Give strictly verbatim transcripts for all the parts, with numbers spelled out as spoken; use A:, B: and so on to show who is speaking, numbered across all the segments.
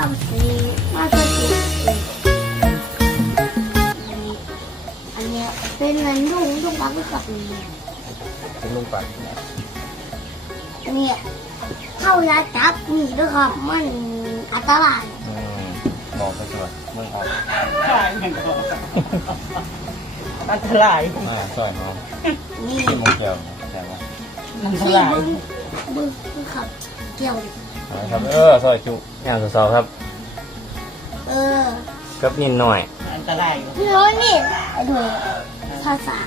A: ำสีมาสติอันเนี้ยเป็นเงินลุงลุงปักไว้กับเนี่ย
B: เป็นลุงปัด
A: เนี่ยเข้ายาจับนี่ด้วยครับมันอันตราย
B: อืมบอกไปสวยเมืองออก
C: ใช่เหมือนกันอันตราย
B: อ่าสวยน้อง
A: นี่
B: ที่มงเกียวใช่ไหม
C: อันต
A: นี่
C: ราย
A: บึ้งบึ้งบึ้งครับเกี่ยวดิ
B: ครับเออซอยจุงานสาวๆครับ
A: เออ
B: กับนิดหน่อย
C: อันตรายอยู่
A: พี่น้อยนี่ไอ้ดูภาษา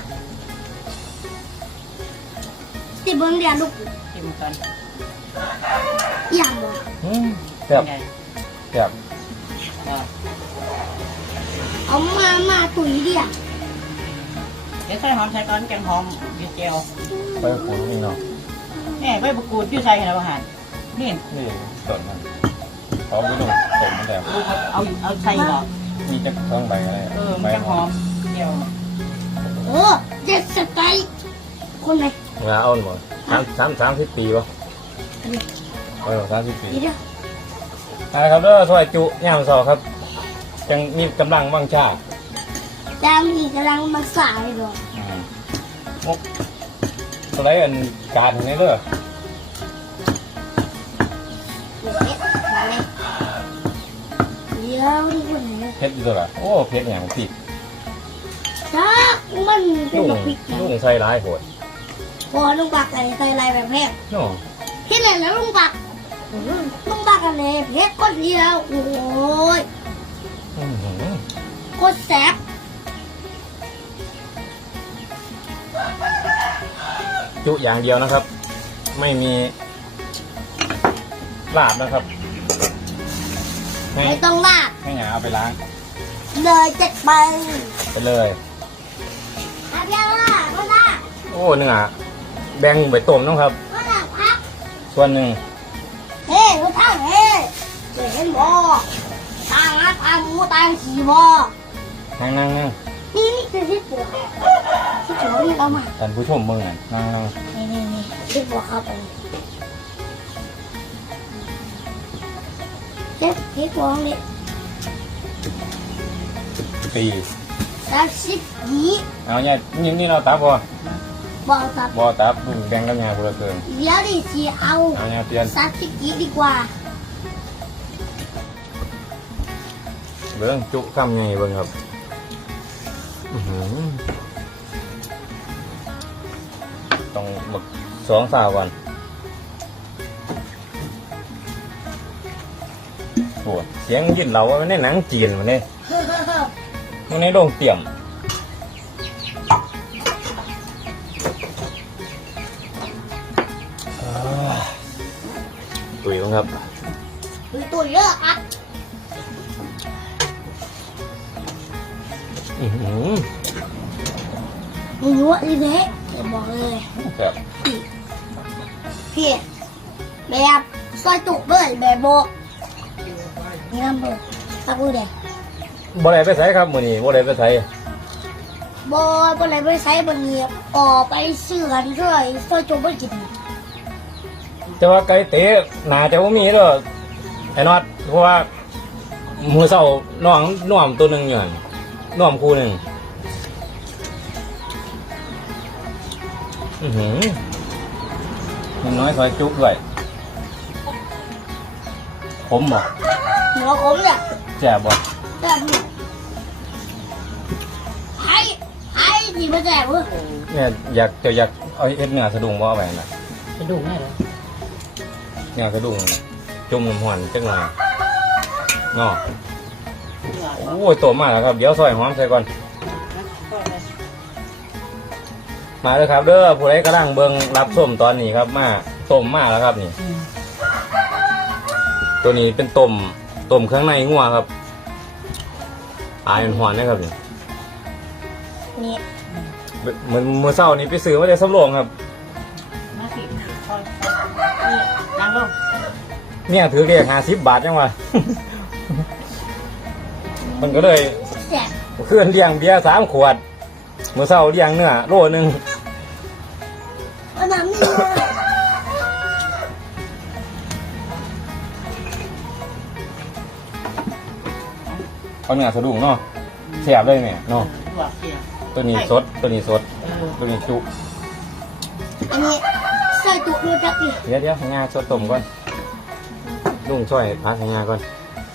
A: ที่เบิ้งเรียนลูก
C: กินกัน
A: อย่างบ่
B: อืมแบบ
C: ไง
B: แบบ
C: อ่า
A: เอามามาตุ๋ยเดียว
C: เดี๋ยวใส่หอมใส่ก้อนแกงหอมยูเจล
B: ไปขุนนี่เนาะ
C: แม่ใบมะกรูดยูใส่ให้เราอาหารนี่
B: นี่ต้นมันเขาไม่ต้องต้มมันแบบ
C: ลูกเอาเอาใส่หรอ
B: มีจะเครื่องใบอะไร
C: เออมันแกงหอมเจียว
A: เออเจ็ดสไตล์คนไหน
B: งาเอาหมดสามสามสามสิบปีป่ะเออสามสิบปี
A: นี่เดียว
B: นะครับเด้อซอยจุย่ามสาวครับยังมีกำลังว่างชา
A: จามนี่กำลังมาสาวเลยบ่
B: อืมมุกตัวไรอันการนี่เด้อ
A: เดี๋ยวเอ๊ะมาเลยเดี๋ยวนี่คนไหน
B: เพชรอยู่ตัวละโอ้เพชรอย่างผิด
A: จ้ามันเป็น
B: ลุง
A: บักพริกนะ
B: ลุงใส่ร้ายโหด
A: พอลุงปักอะไรใส่อะไรแบบแพง
B: โน่
A: ที่ไหนแล้วลุงปักลุงปักอะไรเพชรก้อนเดียวโอ้ย
B: อื้อหือ
A: โคตรแสบ
B: จุอย่างเดียวนะครับ ไม่มีลาบนะครับให้
A: ไม่ต้องลาก
B: ให้หยาเอาไปล้าง
A: เลยเจ็ดใบ
B: ไปเลย
A: อาเบียร์ล่ะก็ลาก
B: โอ้เนื้อแบ่งไปต้มนะครับ
A: ก็ลากพัก
B: ส่วนหนึ่ง
A: เฮ้ยคุณท่านเฮ้ยเห็นบ่ต่างนะต่างหมูต่างขี่บ่
B: นั่งนั่งนั่ง
A: นี่นี่คือที่ปวดที่ปวดนี่เอามา
B: ท่านผู้ชมเมืองนั่งนั่ง
A: นี่นี่นี่ที่ปวดครับผมเจ็บที่ปวดนี่
B: ตี
A: สามสิบยี่
B: เอาเนี่ยนี่นี่เราตับบ่
A: บอกครับ
B: บ่ตับลุงแบ่งกับหยาคนละครึ่ง
A: เดี๋ยวดิสิเอา
B: เอาเนี่ยเปลี่ยน
A: สามสิบยี่ดีกว่า
B: เบิ่งจุคำไงเบิ่งครับอื้อหือต้องหมึกสองสาวก่อนโอ้เสียงยินเราว่ามันในหนังจีนมันนี่มันในโรงเตรียมอ่าตุ๋ยบ้างครับ
A: คือตัวเยอะอ่ะ
B: อือหือ
A: มีหัวอีเละเดี๋ยวบอกเลย
B: ครับ
A: พี่แบบซอยตุกเลยแบบโบกนี่น้ำเบอร์ตะกูเด็ก
B: บ่ได้ไปใส่ครับมื้อนี้บ่ได้ไปใส่
A: บอยบนไหนไปใช้บนนี้ออกไปซื้อกันช่วยซอยจุกไปกิน
B: แต่ว่าไก่เตะน่าจะบ่มีเด้อไอ้น็อตเพราะว่ามื้อเช้าน้องน้อมตัวหนึงอยู่หั่นน้อมคู่หนึงอื้อหือมันน้อยซอยจุกด้วยผมบ่
A: หัวผมเนี่ย
B: แจ่บบ่
A: แบบนี้ไอ้ไอ้ที่มาแจกเว้ย
B: เนี่ยอยากจะอยากเอาเฮ็ดเนื้อสะดุ้งบ่เอาไว้น่ะ
C: จะดูง่ายเหรอ
B: เนื้อสะดุ้งจุ่มน้ำร้อนจักหน่อยเนาะโอ้ยโตมากแล้วครับเดี๋ยวซอยหอมใส่ก่อน มาเลยครับเด้อผู้ใดกำลังเบิ่งรับส้มตอนนี้ครับมาต้มมาแล้วครับนี่ ตัวนี้เป็นต้มต้มเครื่องในงัวครับอายมันหวานนะครับนี่
A: นี่
B: เหมือนมื้อเช้านี้ไปซื้อมาจากสำโรงครับ
C: มาสิคอยนี่นั่งลง
B: เนี่ยถือเรียกห้าสิบบาทจังวะ มันก็เลย
A: แจก
B: เคลื่อนเลี้ยงเบียร์สามขวดมื้อเช้าเลี้ยงเนื้อโลนึง
A: เอาน้ำนี่มา
B: เอาเนื้อสะดุ้งเนาะแซ่บเลยแม่เนาะ
C: ลวกเสีย
B: ตัวนี้สดตัวนี้สด
C: เออ
B: ตัวนี้จุ
A: อันนี้ซอยจุรู้จักดิ
B: เดี๋ยวเดี๋ยวให้งาสดต้มก่อนลุงช่วยพักให้งาก่อน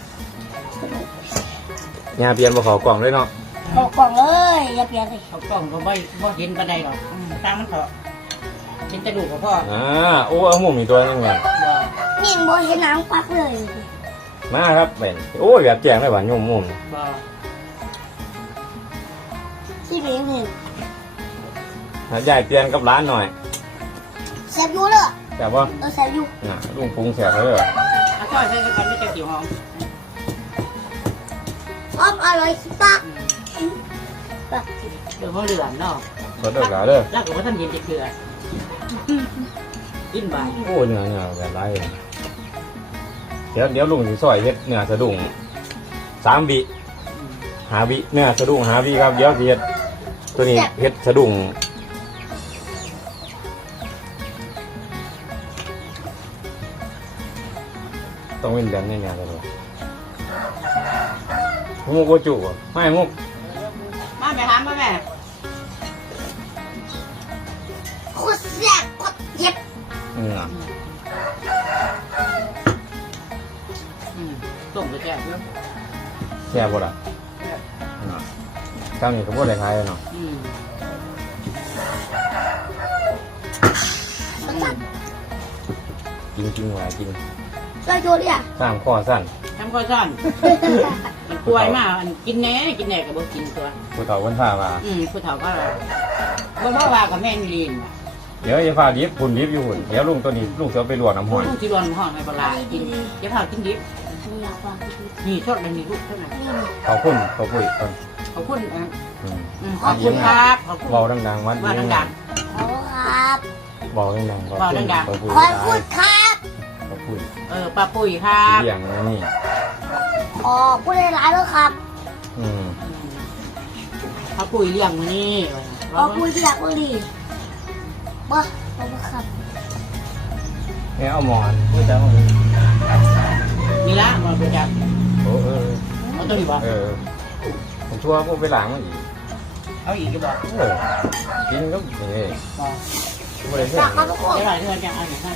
B: งาเปลี่ยนบ่เขากล่องเลยเนาะ
A: บอกกล่องเลยอย่าเปลี่ยนเลย
C: เขากล้องก็ไม่ไม่เห็นปานใดหรอกอืมตามมันเถอะเห็นจะดูกับพ่อ
B: อ่าโอ้เอาหมุมอีกตัวนึงไง
C: บ่
A: นี่บอเห็นหนังปักเลย
B: มาครับเป็นโอ้ยแบบแจงเลยหวานยุ่มมุม
C: บ่
A: ที่เลี้ยงเห็น
B: ยายเปลี่ยนกับร้านหน่อย
A: แซ่บอยู่เลย
B: แต่ว่า
A: เออแซ่บอยู่
B: น่ะลุงปรุงแสบเลยเหรอ
C: เอาซอยใส่กันไม่จะเกี่ยวหอม
A: หอมอร่อยสิปัก
C: อืม
A: ปัก
C: เดี๋ยวพ่อเหลือนเนาะ
B: สดเด้อหลาเด้อ
C: แล้วก็ว่าท่านเย็นจะเกลือกินบ่าย
B: โอ้เนื้อเนื้อแบบไรเดี๋ยวเดี๋ยวลุงสิซอยเฮ็ดเนื้อสะดุ้งสามวิหาวิเนื้อสะดุ้งหาวิครับเดี๋ยวสิเฮ็ดตัวนี้เฮ็ดสะดุ้งต้องเป็นแบบนี้เนี่ยเลยมุกโกจุอ่ะไม่มุก
C: มาแม่หามาแม่
A: โคตรแซ่บโคตรเจ็บ
B: อืม
C: อืมต้มก็แซ่บเนาะ
B: แช่บ่ล่ะอืมเจ้านี่ก็บ่ได้ขายเลยเนาะ
C: อืม
A: สดจัด
B: กินกินว่ากิน
A: ซอยจุเนี่ย
B: สร้างข้อสั้น
C: ทำข้าวซ่อนมันป่วยมากอันกินแหน่กินแหน่ก็บ่กินตัว
B: ผู้เฒ่าคนพามา
C: อืมผู้เฒ่าก็บ่พ่อว่ากับแม่นลีน
B: เดี๋ยวอย่าฟ้าดิบพุ่นดิบอยู่หุ่นเดี๋ยวลุงตัวนี้ลุงเสือไปลวกน้ำห้อย
C: ลูกที่ร้อนห้องให้ปลากินจะพากินดิบ
A: นี่อยากฟังพี่
C: นี่ชดมันนี่ลูกเท่านั้น
A: นี่
B: เขาพุ่นเขาปุ้ยคน
C: ขอบคุณอ่ะ
B: อืม
C: อืมขอบคุณครับขอบคุณ
B: เบาดังๆวัด
C: ว่า
B: ดี
C: ดัง
A: เอาครับ
B: เบาดังๆ
C: เบาดังๆ
B: เขาปุ้ย
A: ขอบคุณครับ
B: เขาปุ้ย
C: ๆเออป้าปุ้ยครับ
B: เลี้ยงนะนี่
A: อ๋อพูดได้หลายแล้วครับ
B: อืม
C: ป้าปุ้ยเลี้ยงมื้อนี้
A: ขอพูดที่อยากพูดดีบ่ขอบคุณครับ
B: เนี่ยเอาหมอนผู้เจ้า
C: นี่ละมาประจับ
B: โอ้เออ
C: เอาตัวนี้บ่
B: เออผมชัวร์พวกไปหลังมันอีก
C: เอาอีกก็บ่
B: เออกินก็เอ้ย
C: บ่
B: ไม่ได้เสี
A: ฝากครับทุกคน
C: เดี๋ยวหลายเดือนจะเอาอย่างนั้น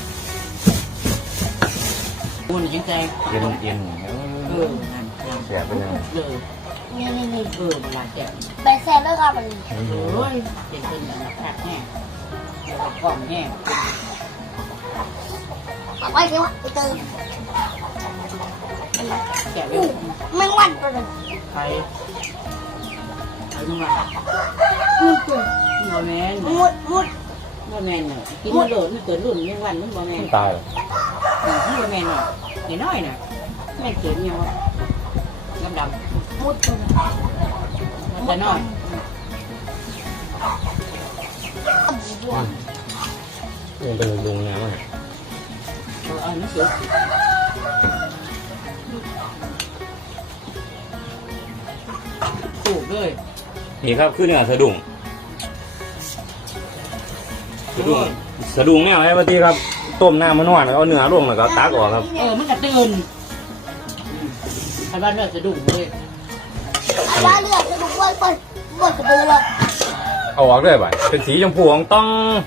C: คุณยังใจ
B: เย็นเย็น
C: เออนั่นนั่น
B: เสียเป็นยังไง
C: เลย
A: นี่นี่นี่
C: เออมันหลายแก่
A: แบกแซ่บแล้วครับมัน
C: โอ้ยเด็กเป็นแบบแคบแน่กล่องแน่
A: เอาไว้เดี๋ยวไปเติม
C: แก่เล
A: อู้
C: ย
A: แมงวันตัวนึง
C: ใครใครมึงล่ะ
A: มุดเลย
C: บอแมน
A: มุดมุด
C: บอแมนเนี่ยกินมันโดดมันเกิดรุ่นยังวันมันบอแมน
B: ตายเลย
C: มันบอแมนเนี่ยเดี๋ยวน้อยน่ะแม่เกิดยังวะดำด
A: มุดตัวนึง
C: ำมันจะน้อย
B: ลุงเป็นลุงนะมัน
C: เออเอาหนังสือถูกเลย
B: นี่ครับคือเนื้อสะดุ้งสะดุ้งสะดุ้งแนวไอ้ปฏิครับต้มน้ำมันนวดเอาเนื้อลงแล้วก็ตักออกครับ
C: เออมันกระตื่นใครบ้านเนื้อจะดุเลย
A: อาญาเลือดจะดูว่าเปิดเปิดกระเบือเลย
B: เอาออกด้วยบ่เป็นสีชมพูของต้อง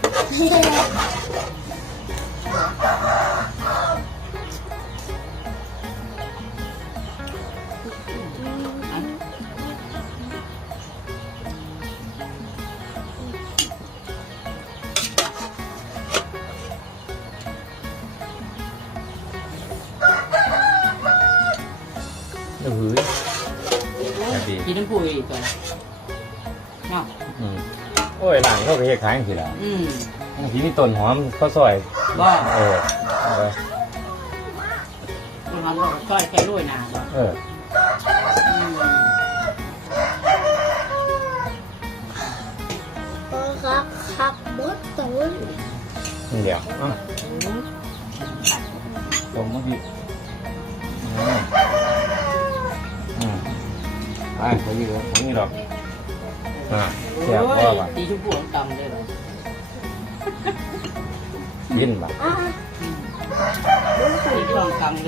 B: เออหือ แบบดี
C: กินน้ำพุอีกก่อนเนาะ
B: อืมโอ้ยหลังเขาไปเฮ็ดขายจังซี่ล่ะ
C: อืม
B: บางทีมีต้นหอมข้าวซอย
C: บ่
B: เออเออ
C: มันทำก็ช่วยแค่ด้วยนะบ่
B: เออ
C: อืม
A: เออครับครับมุดตัว
B: นี่เดี๋ยวอ่ะต้มมาพี่อืมอืมไปไปนี่เลยไปนี่ดอกอ่ะแซ่บ
C: โอ้
B: พอย ว่ะ
C: ตีชุบผัวต่ำเลยเหรอ
B: บินบ่ะ
A: อ่า
C: ตีช่องต่ำเลย